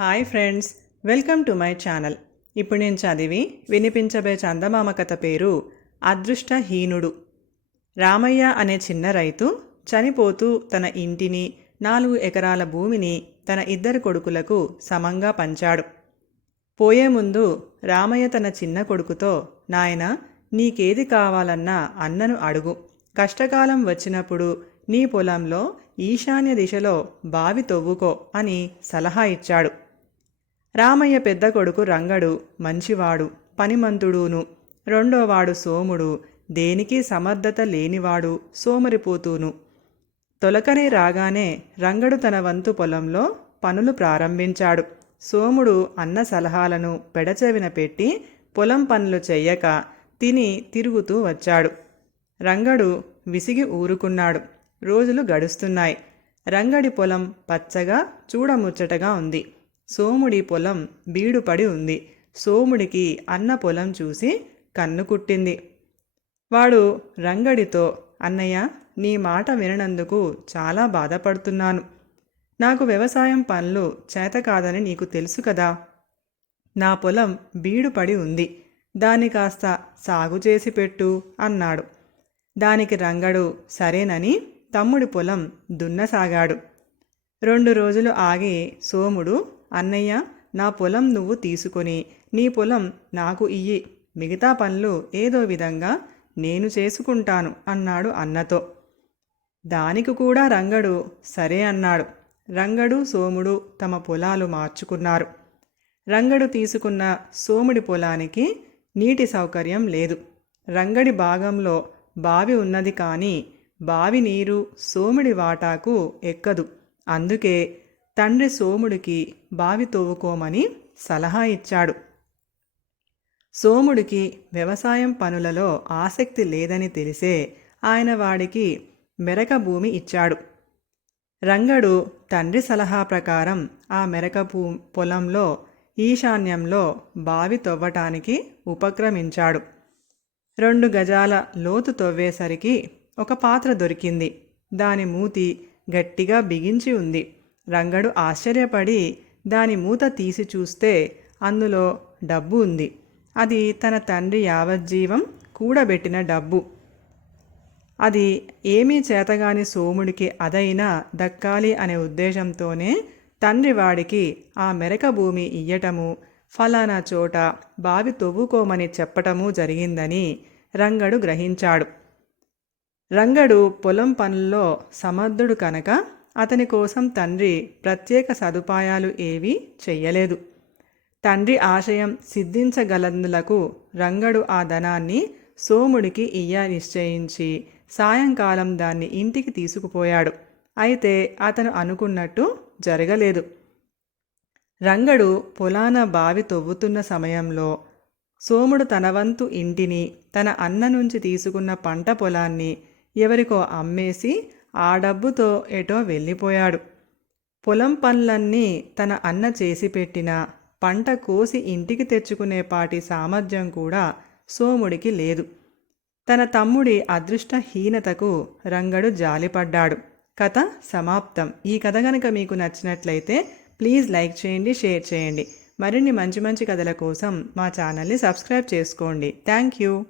Hi friends welcome to my channel. ఇప్పుడు నేను చదివి వినిపించబే చందమామ కథ పేరు అదృష్టహీనుడు. రామయ్య అనే చిన్న రైతు చనిపోతూ తన ఇంటిని నాలుగు ఎకరాల భూమిని తన ఇద్దరు కొడుకులకు సమంగా పంచాడు. పోయే ముందు రామయ్య తన చిన్న కొడుకుతో నాయన నీకేది కావాలన్నా అన్నను అడుగు. కష్టకాలం వచ్చినప్పుడు నీ పొలంలో ఈశాన్య దిశలో బావి తవ్వుకో అని సలహా ఇచ్చాడు. రామయ్య పెద్ద కొడుకు రంగడు మంచివాడు పనిమంతుడును. రెండోవాడు సోముడు దేనికి సమర్థత లేనివాడు సోమరిపోతూను. తొలకనే రాగానే రంగడు తన వంతు పొలంలో పనులు ప్రారంభించాడు. సోముడు అన్న సలహాలను పెడచెవిన పెట్టి పొలం పనులు చెయ్యక తిని తిరుగుతూ వచ్చాడు. రంగడు విసిగి ఊరుకున్నాడు. రోజులు గడుస్తున్నాయి. రంగడి పొలం పచ్చగా చూడముచ్చటగా ఉంది. సోముడి పొలం బీడుపడి ఉంది. సోముడికి అన్న పొలం చూసి కన్ను కుట్టింది. వాడు రంగడితో అన్నయ్య నీ మాట విననందుకు చాలా బాధపడుతున్నాను. నాకు వ్యవసాయం పనులు చేత కాదని నీకు తెలుసు కదా. నా పొలం బీడుపడి ఉంది. దాన్ని కాస్త సాగు చేసి పెట్టు అన్నాడు. దానికి రంగడు సరేనని తమ్ముడి పొలం దున్నసాగాడు. రెండు రోజులు ఆగి సోముడు అన్నయ్య నా పొలం నువ్వు తీసుకొని నీ పొలం నాకు ఇయ్యి మిగతా పనులు ఏదో విధంగా నేను చేసుకుంటాను అన్నాడు అన్నతో. దానికి కూడా రంగడు సరే అన్నాడు. రంగడు సోముడు తమ పొలాలు మార్చుకున్నారు. రంగడు తీసుకున్న సోముడి పొలానికి నీటి సౌకర్యం లేదు. రంగడి భాగంలో బావి ఉన్నది కానీ బావి నీరు సోముడి వాటాకు ఎక్కదు. అందుకే తండ్రి సోముడికి బావి తవ్వుకోమని సలహా ఇచ్చాడు. సోముడికి వ్యవసాయం పనులలో ఆసక్తి లేదని తెలిసే ఆయన వాడికి మెరక భూమి ఇచ్చాడు. రంగడు తండ్రి సలహా ప్రకారం ఆ మెరక భూ పొలంలో ఈశాన్యంలో బావి తవ్వటానికి ఉపక్రమించాడు. రెండు గజాల లోతు తవ్వేసరికి ఒక పాత్ర దొరికింది. దాని మూతి గట్టిగా బిగించి ఉంది. రంగడు ఆశ్చర్యపడి దాని మూత తీసి చూస్తే అందులో డబ్బు ఉంది. అది తన తండ్రి యావజ్జీవం కూడబెట్టిన డబ్బు. అది ఏమీ చేతగాని సోముడికి అదైనా దక్కాలి అనే ఉద్దేశంతోనే తండ్రి వాడికి ఆ మెరక భూమి ఇయ్యటము ఫలానా చోట బావి తవ్వుకోమని చెప్పటము జరిగిందని రంగడు గ్రహించాడు. రంగడు పొలం పనుల్లో సమర్థుడు కనుక అతని కోసం తండ్రి ప్రత్యేక సదుపాయాలు ఏవీ చెయ్యలేదు. తండ్రి ఆశయం సిద్ధించగలందులకు రంగడు ఆ ధనాన్ని సోముడికి ఇయ్య నిశ్చయించి సాయంకాలం దాన్ని ఇంటికి తీసుకుపోయాడు. అయితే అతను అనుకున్నట్టు జరగలేదు. రంగడు పొలాన బావి తవ్వుతున్న సమయంలో సోముడు తన వంతు ఇంటిని తన అన్న నుంచి తీసుకున్న పంట పొలాన్ని ఎవరికో అమ్మేసి ఆ డబ్బుతో ఎటో వెళ్ళిపోయాడు. పొలం పనులన్నీ తన అన్న చేసి పెట్టిన పంట కోసి ఇంటికి తెచ్చుకునే పాటి సామర్థ్యం కూడా సోముడికి లేదు. తన తమ్ముడి అదృష్టహీనతకు రంగడు జాలిపడ్డాడు. కథ సమాప్తం. ఈ కథ కనుక మీకు నచ్చినట్లయితే ప్లీజ్ లైక్ చేయండి షేర్ చేయండి. మరిన్ని మంచి మంచి కథల కోసం మా ఛానల్ని సబ్స్క్రైబ్ చేసుకోండి. Thank you.